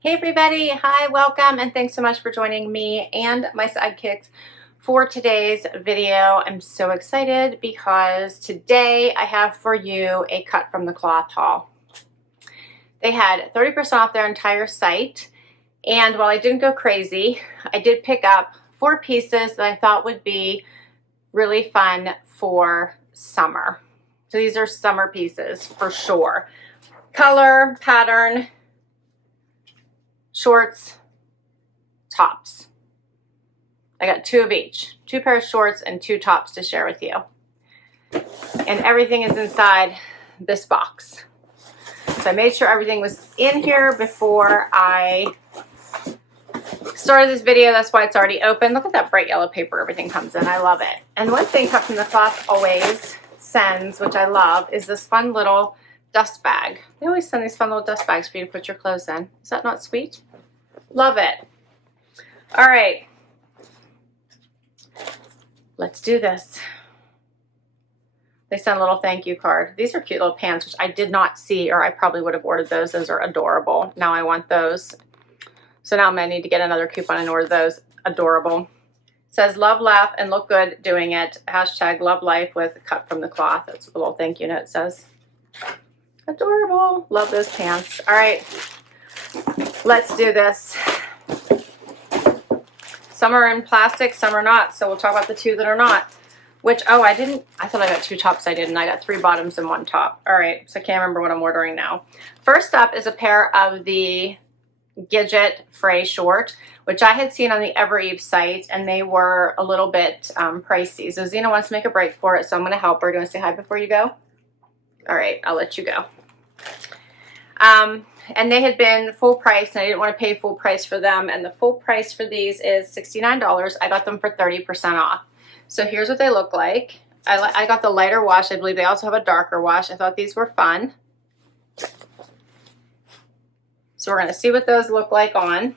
Hey everybody, hi, welcome, and thanks so much for joining me and my sidekicks for today's video. I'm so excited because today I have for you a cut from the Kloth haul. They had 30% off their entire site, and while I didn't go crazy, I did pick up 4 pieces that I thought would be really fun for summer. So these are summer pieces for sure. Color, pattern, shorts, tops. I got 2 of each, 2 pairs of shorts and 2 tops to share with you. And everything is inside this box. So I made sure everything was in here before I started this video. That's why it's already open. Look at that bright yellow paper everything comes in. I love it. And one thing Cut from the Kloth always sends, which I love, is this fun little dust bag. They always send these fun little dust bags for you to put your clothes in. Is that not sweet? Love it. All right. Let's do this. They sent a little thank you card. These are cute little pants, which I did not see, or I probably would have ordered those. Those are adorable. Now I want those. So now I'm going to need to get another coupon and order those. Adorable. It says love, laugh, and look good doing it. Hashtag love life with Cut from the Kloth. That's a little thank you note says. Adorable. Love those pants. All right. Let's do this. Some are in plastic, some are not. So we'll talk about the 2 that are not. Which, oh, I thought I got 2 tops. I didn't. I got 3 bottoms and 1 top. All right, so I can't remember what I'm ordering now. First up is a pair of the Gidget FRAY short, which I had seen on the Eve site, and they were a little bit pricey. So Zena wants to make a break for it, so I'm going to help her. Do you want to say hi before you go? All right, I'll let you go. And they had been full price, and I didn't want to pay full price for them. And the full price for these is $69. I got them for 30% off. So here's what they look like. I got the lighter wash. I believe they also have a darker wash. I thought these were fun. So we're going to see what those look like on.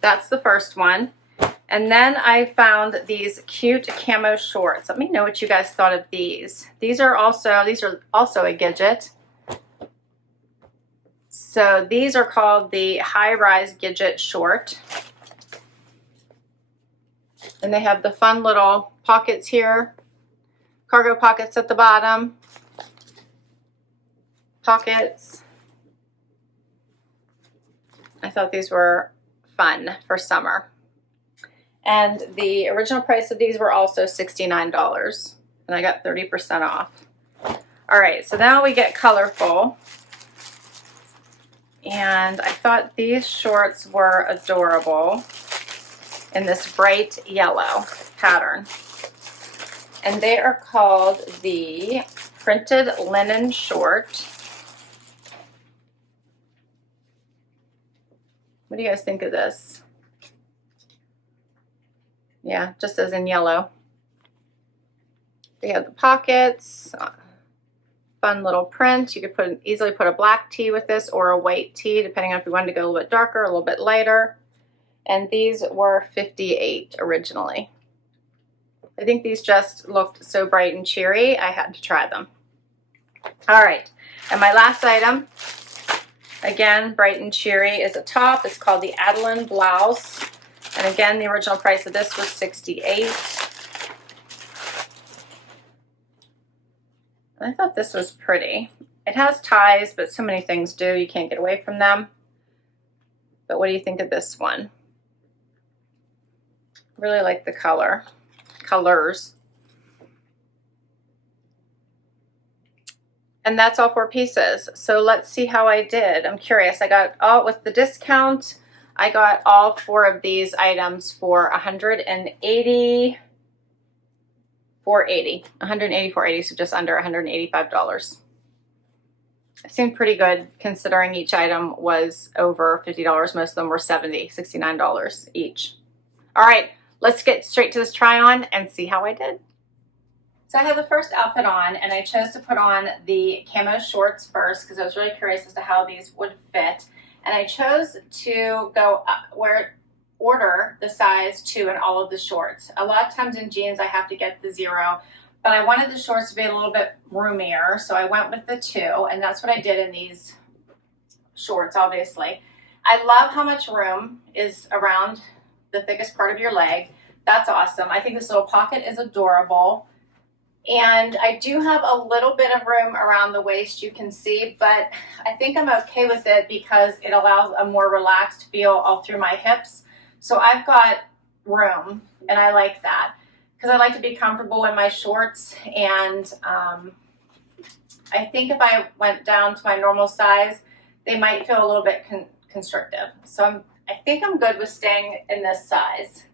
That's the first one. And then I found these cute camo shorts. Let me know what you guys thought of these. These are also a Gidget. So these are called the high-rise Gidget short. And they have the fun little pockets here. Cargo pockets at the bottom. Pockets. I thought these were fun for summer. And the original price of these were also $69. And I got 30% off. All right, so now we get colorful. And I thought these shorts were adorable in this bright yellow pattern. And they are called the printed linen short. What do you guys think of this? Yeah, just as in yellow. They have the pockets. Fun little print. You could easily put a black tee with this or a white tee, depending on if you wanted to go a little bit darker, a little bit lighter. And these were $58 originally. I think these just looked so bright and cheery, I had to try them. All right, and my last item, again, bright and cheery, is a top. It's called the Adeline Blouse. And again, the original price of this was $68. I thought this was pretty. It has ties, but so many things do. You can't get away from them. But what do you think of this one? Really like the colors. And that's all 4 pieces. So let's see how I did. I'm curious. I got all, with the discount, I got all 4 of these items for $180. $180, so just under $185. It seemed pretty good considering each item was over $50. Most of them were $70, $69 each. All right, let's get straight to this try on and see how I did. So I have the first outfit on, and I chose to put on the camo shorts first because I was really curious as to how these would fit. And I chose to go order the size 2 in all of the shorts. A lot of times in jeans I have to get the 0, but I wanted the shorts to be a little bit roomier, so I went with the 2, and that's what I did in these shorts, obviously. I love how much room is around the thickest part of your leg. That's awesome. I think this little pocket is adorable. And I do have a little bit of room around the waist, you can see, but I think I'm okay with it because it allows a more relaxed feel all through my hips. So I've got room, and I like that because I like to be comfortable in my shorts. And I think if I went down to my normal size, they might feel a little bit constrictive. So I think I'm good with staying in this size.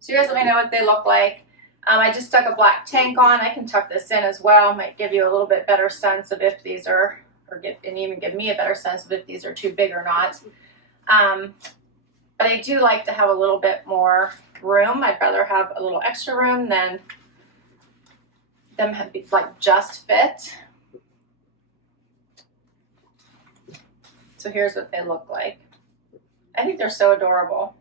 So you guys let me know what they look like. I just stuck a black tank on. I can tuck this in as well. Might give you a little bit better sense of if these are, and even give me a better sense of if these are too big or not. But I do like to have a little bit more room. I'd rather have a little extra room than them have like just fit. So here's what they look like. I think they're so adorable.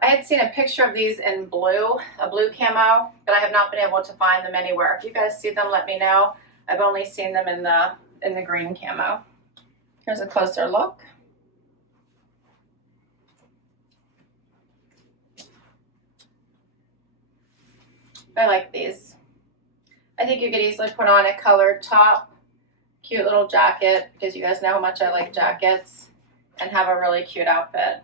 I had seen a picture of these in blue, a blue camo, but I have not been able to find them anywhere. If you guys see them, let me know. I've only seen them in the green camo. Here's a closer look. I like these. I think you could easily put on a colored top, cute little jacket, because you guys know how much I like jackets, and have a really cute outfit.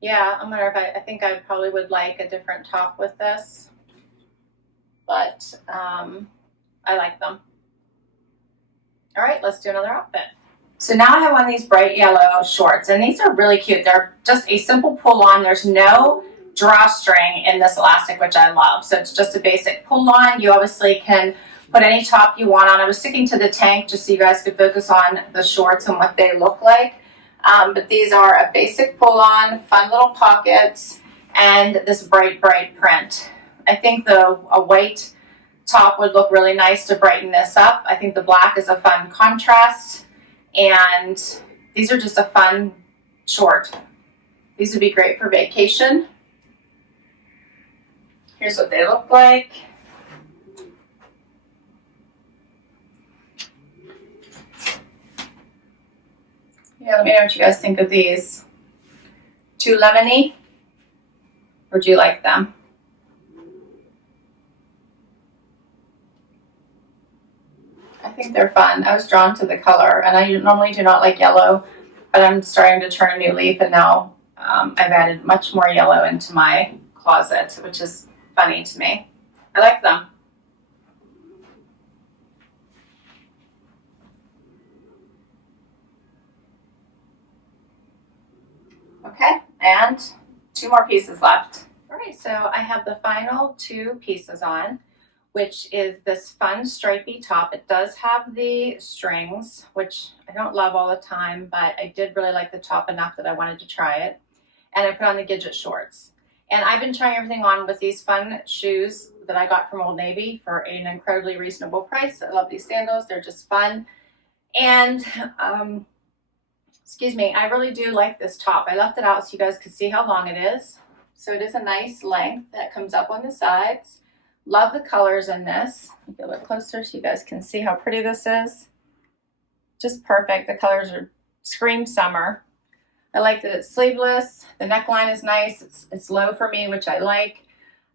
Yeah, I'm wondering if I think I probably would like a different top with this, but I like them. All right, let's do another outfit. So now I have on these bright yellow shorts, and these are really cute. They're just a simple pull on. There's no drawstring in this elastic, which I love. So it's just a basic pull on. You obviously can put any top you want on. I was sticking to the tank just so you guys could focus on the shorts and what they look like. But these are a basic pull-on, fun little pockets, and this bright, bright print. I think a white top would look really nice to brighten this up. I think the black is a fun contrast, and these are just a fun short. These would be great for vacation. Here's what they look like. Yeah, let me know what you guys think of these. Too lemony? Or do you like them? I think they're fun. I was drawn to the color, and I normally do not like yellow, but I'm starting to turn a new leaf, and now I've added much more yellow into my closet, which is funny to me. I like them. Okay, and 2 more pieces left. All right, so I have the final 2 pieces on, which is this fun stripy top. It does have the strings, which I don't love all the time, but I did really like the top enough that I wanted to try it. And I put on the Gidget shorts. And I've been trying everything on with these fun shoes that I got from Old Navy for an incredibly reasonable price. I love these sandals. They're just fun. And excuse me, I really do like this top. I left it out so you guys could see how long it is. So it is a nice length that comes up on the sides. Love the colors in this. Get a little closer so you guys can see how pretty this is. Just perfect. The colors are scream summer. I like that it's sleeveless. The neckline is nice. It's low for me, which I like.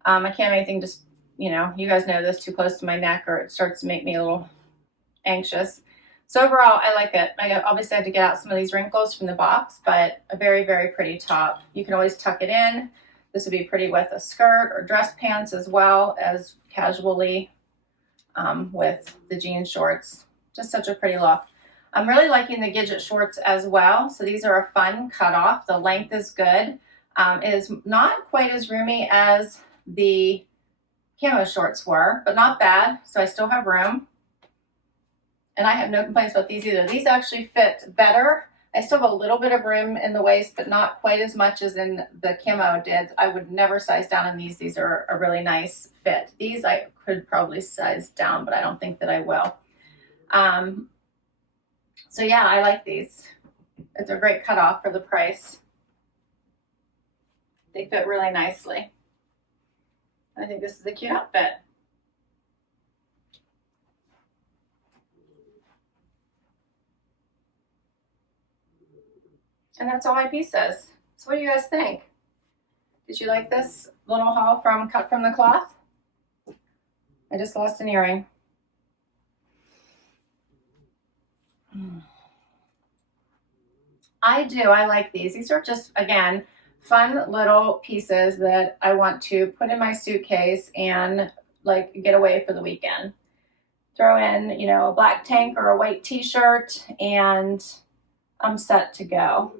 I can't have anything just, you guys know this, too close to my neck, or it starts to make me a little anxious. So overall, I like it. I obviously had to get out some of these wrinkles from the box, but a very, very pretty top. You can always tuck it in. This would be pretty with a skirt or dress pants, as well as casually with the jean shorts. Just such a pretty look. I'm really liking the Gidget shorts as well. So these are a fun cutoff. The length is good. It is not quite as roomy as the camo shorts were, but not bad. So I still have room. And I have no complaints about these either. These actually fit better I still have a little bit of room in the waist, but not quite as much as in the camo did. I would never size down in these. These are a really nice fit. These I could probably size down, but I don't think that I will. So yeah, I like these. It's a great cutoff for the price. They fit really nicely. I think this is a cute outfit. And that's all my pieces. So what do you guys think? Did you like this little haul from Cut from the Cloth? I just lost an earring. I do. I like these. These are just, again, fun little pieces that I want to put in my suitcase and like get away for the weekend. Throw in, you know, a black tank or a white t-shirt and I'm set to go.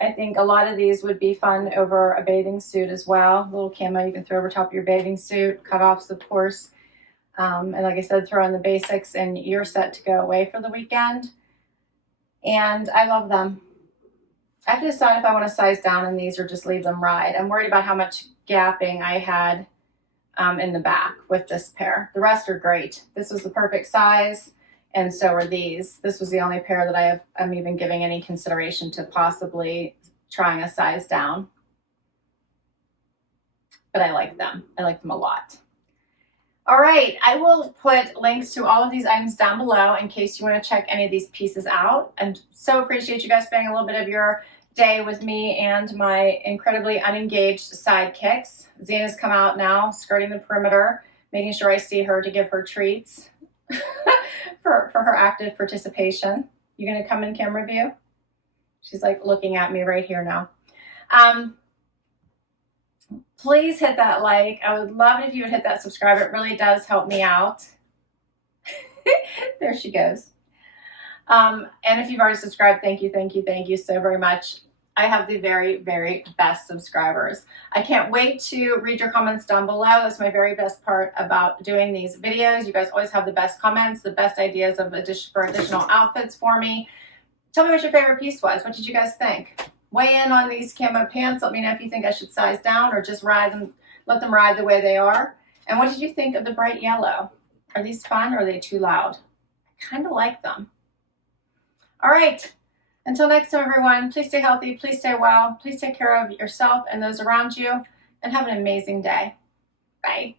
I think a lot of these would be fun over a bathing suit as well. A little camo you can throw over top of your bathing suit, cutoffs of course. And like I said, throw in the basics and you're set to go away for the weekend. And I love them. I have to decide if I want to size down in these or just leave them ride. I'm worried about how much gapping I had in the back with this pair. The rest are great. This was the perfect size, and so are these. This was the only pair that I'm even giving any consideration to possibly trying a size down. But I like them. I like them a lot. All right, I will put links to all of these items down below in case you want to check any of these pieces out. And so appreciate you guys spending a little bit of your day with me and my incredibly unengaged sidekicks. Zena's come out now, skirting the perimeter, making sure I see her to give her treats for her active participation. You gonna come in camera view? She's like looking at me right here now. Please hit that like. I would love it if you would hit that subscribe. It really does help me out. There she goes. And if you've already subscribed, thank you, thank you, thank you so very much. I have the very, very best subscribers. I can't wait to read your comments down below. That's my very best part about doing these videos. You guys always have the best comments, the best ideas of for additional outfits for me. Tell me what your favorite piece was. What did you guys think? Weigh in on these camo pants. Let me know if you think I should size down or just ride them, let them ride the way they are. And what did you think of the bright yellow? Are these fun or are they too loud? I kind of like them. All right. Until next time, everyone, please stay healthy. Please stay well. Please take care of yourself and those around you and have an amazing day. Bye.